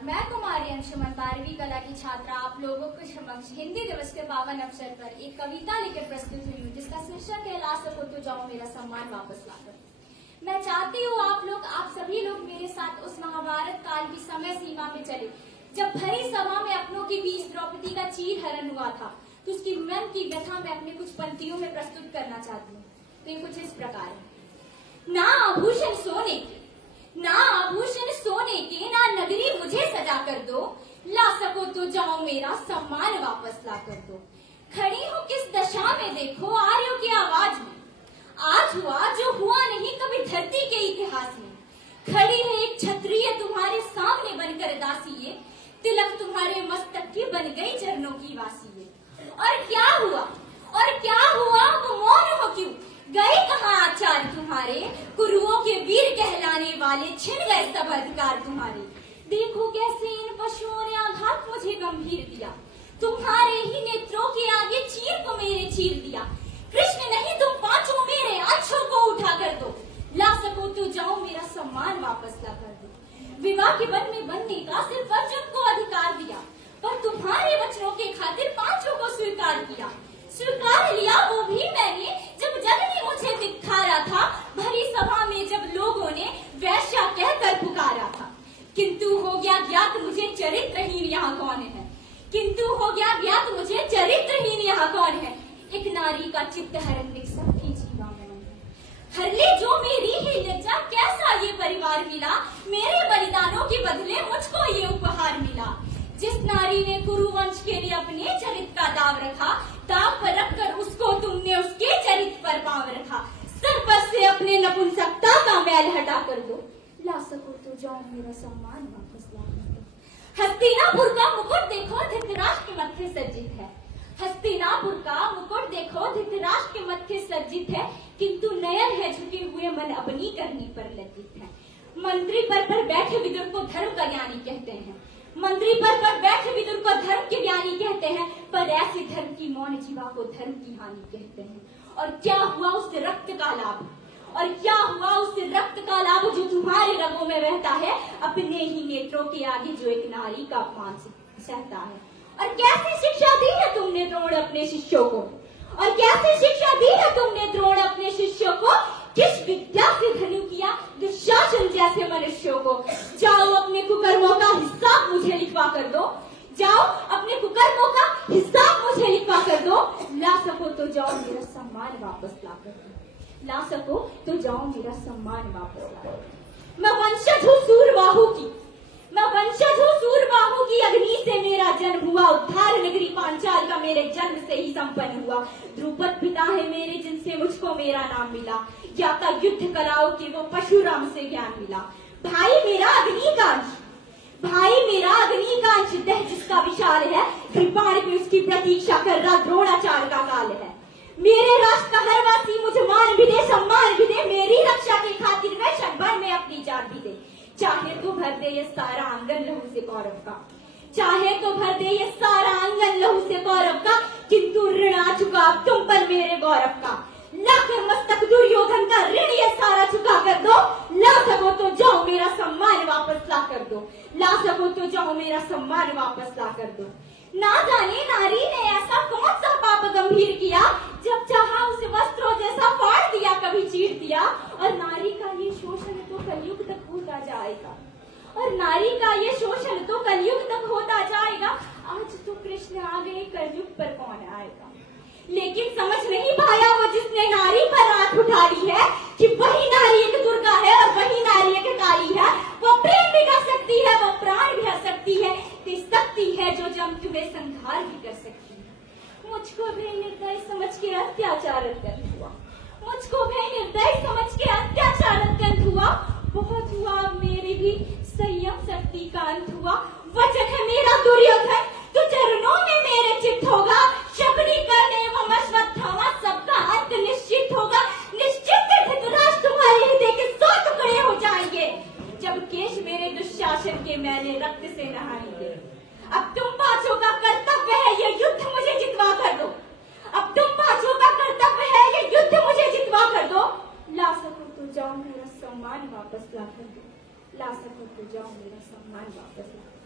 नमस्कार, मैं कुमारी अंशुमन 12वीं कला की छात्रा आप लोगों के समक्ष हिंदी दिवस के पावन अवसर पर एक कविता लेकर प्रस्तुत हुई हूँ, जिसका शीर्षक है ला सको तो जाओ मेरा सम्मान वापस लाकर। मैं चाहती हूँ आप सभी लोग मेरे साथ उस महाभारत काल की समय सीमा में चले, जब भरी सभा में अपनों के बीच द्रौपदी का चीर हरण हुआ था। तो उसकी मन की व्यथा मैं अपने कुछ पंक्तियों में प्रस्तुत करना चाहती हूँ। तो ये कुछ इस प्रकार है। ना आभूषण सोने के, ना आभूषण सोने के, ना नगरी मुझे सजा कर दो, ला सको तो जाओ मेरा सम्मान वापस ला कर दो। खड़ी हूँ किस दशा में देखो आर्यों की आवाज में, आज हुआ जो हुआ नहीं कभी धरती के इतिहास में। खड़ी है एक क्षत्रिय तुम्हारे सामने बनकर दासी ये, तिलक तुम्हारे मस्तक की बन गई चरणों की वासी ये। और क्या हुआ वो मौन हो क्यों, गए कहाँ आचार्य तुम्हारे, कुरुओं के वीर कहलाने वाले छिन गए सब अधिकार तुम्हारे। देखो कैसे इन पशुओं ने आघात मुझे गंभीर दिया, तुम्हारे ही नेत्रों के आगे चीर को मेरे चीर दिया। कृष्ण नहीं तुम पांचों मेरे अच्छों को उठा कर दो, ला सको तो जाओ मेरा सम्मान वापस ला कर दो। विवाह के वन में बनने का सिर्फ अर्जुन को अधिकार दिया, पर तुम्हारे वचनों के खातिर पांचों को स्वीकार किया। स्वीकार लिया वो भी मैंने जब जग ने मुझे धिक्कारा था, भरी सभा में जब लोगों ने वैश्या कहकर पुकारा था। किंतु हो गया ज्ञात मुझे चरित्रहीन यहाँ कौन है, किंतु हो गया ज्ञात मुझे चरित्रहीन यहाँ कौन है। एक नारी का चित्त हरण सबकी जीवा में हर ले जो मेरी ही लज्जा, कैसा ये परिवार मिला, मेरे बलिदानों के बदले मुझको ये उपहार मिला। जिस नारी ने कुरुवंश के लिए अपने चरित्र का दाव रखा, दाव पर रखकर उसको तुमने उसके चरित्र पर पांव रखा। सर पर से अपने नपुंसकता का मैल हटा कर दो, ला सको तो जाओ मेरा सम्मान वापस ला कर दो। हस्तिनापुर का मुकुट देखो धृतराष्ट्र के मत्थे सज्जित है, हस्तिनापुर का मुकुट देखो धृतराष्ट्र के मत्थे सज्जित है, किंतु नयन है झुके हुए मन अपनी करनी पर लज्जित है। मंत्री पर बैठे विदुर को धर्म का ज्ञानी कहते हैं, मंत्री पर बैठे विदुर को धर्म के ज्ञानी कहते हैं, पर ऐसे धर्म की मौन जीवा को धर्म की हानि कहते हैं। और क्या हुआ उस रक्त का लाभ, और क्या हुआ उस रक्त का लाभ जो तुम्हारे रगों में बहता है, अपने ही नेत्रों के आगे जो एक नारी का अपमान सहता है। और कैसी शिक्षा दी है तुमने द्रोण अपने शिष्यों को, और कैसी शिक्षा दी है तुमने द्रोण अपने शिष्यों को, किस विद्या से धनु किया दुशासन जैसे मनुष्यों को। जाओ अपने कुकर्मों का हिसाब मुझे लिखवा कर दो, जाओ अपने कुकर्मों का हिसाब मुझे लिखवा कर दो, ला सको तो जाओ मेरा सम्मान वापस ला कर दो, ला सको तो जाओ मेरा सम्मान वापस ला कर दो। मैं वंशज हूँ सूरबाहु की, मैं वंशज हूँ सूरबाहु की, अग्नि से मेरा जन्म हुआ, उद्धार नगरी पांचाल का मेरे जन्म से ही संपन्न हुआ। ध्रुपद पिता है मेरे जिनसे मुझको मेरा नाम मिला, ज्ञाता युद्ध कलाओं के वो परशुराम से ज्ञान मिला। भाई मेरा अग्निकांश, भाई मेरा अग्निकांश, देह जिसका विशाल है, कृपाण पे उसकी प्रतीक्षा कर रहा द्रोणाचार्य का काल है। मेरे राष्ट्र का हर वासी मुझे मान भी दे सम्मान भी दे, मेरी रक्षा की खातिर वह क्षण भर में अपनी जान भी दे। चाहे तो भर दे ये सारा आंगन लहू से कौरव का, चाहे तो भर दे ये सारा आंगन लहू से कौरव का, किंतु ऋण आ चुका तुम पर मेरे गौरव का। लाकर मस्तक दुर्योधन का ऋण ये सारा चुका कर दो, ला सको तो जाओ मेरा सम्मान वापस ला कर दो, ला सको तो जाओ मेरा सम्मान वापस ला कर दो। ना जाने नारी ने ऐसा कौन सा पाप गंभीर किया, जब चाहा उसे वस्त्रों जैसा फाड़ दिया कभी चीर दिया। और नारी का ये शोषण तो कलयुग तक होता जाएगा, और नारी का ये शोषण तो कलयुग तक होता जाएगा। आज तो कृष्ण आ गए, कलयुग पर कौन आएगा। लेकिन समझ नहीं पाया वो जिसने नारी पर हाथ उठा ली है, कि वही नारी एक दुर्गा है और वही नारी एक काली है। वो प्रेम भी कर सकती है, वो प्राण भी हर सकती है, ते शक्ति है जो जम तुम्हें संहार भी कर सकती है। मुझको भी निर्दय समझ के अत्याचार अत्यंत हुआ, मुझको भी निर्दय समझ के अत्याचार अत्यंत हुआ। बहुत हुआ मेरे भी संयम शक्ति का अंत हुआ। वचन है मेरा दुर्योधन तो चरणों में मेरे चित्त होगा, शबरी करने वो मश्वत्थावा सबका अंत निश्चित होगा। निश्चित धृतराष्ट्र तुम्हारे हृदय के 100 टुकड़े हो जाएंगे, जब केश मेरे दुशासन के मैले रक्त से नहाएंगे। अब तुम पांचों का कर्तव्य है ये युद्ध मुझे जितवा कर दो, अब तुम पांचों का कर्तव्य है ये युद्ध मुझे जितवा कर दो, ला सको तो जाओ मेरा सम्मान वापस ला कर दो, ला सको तो जाओ मेरा सम्मान वापस ला।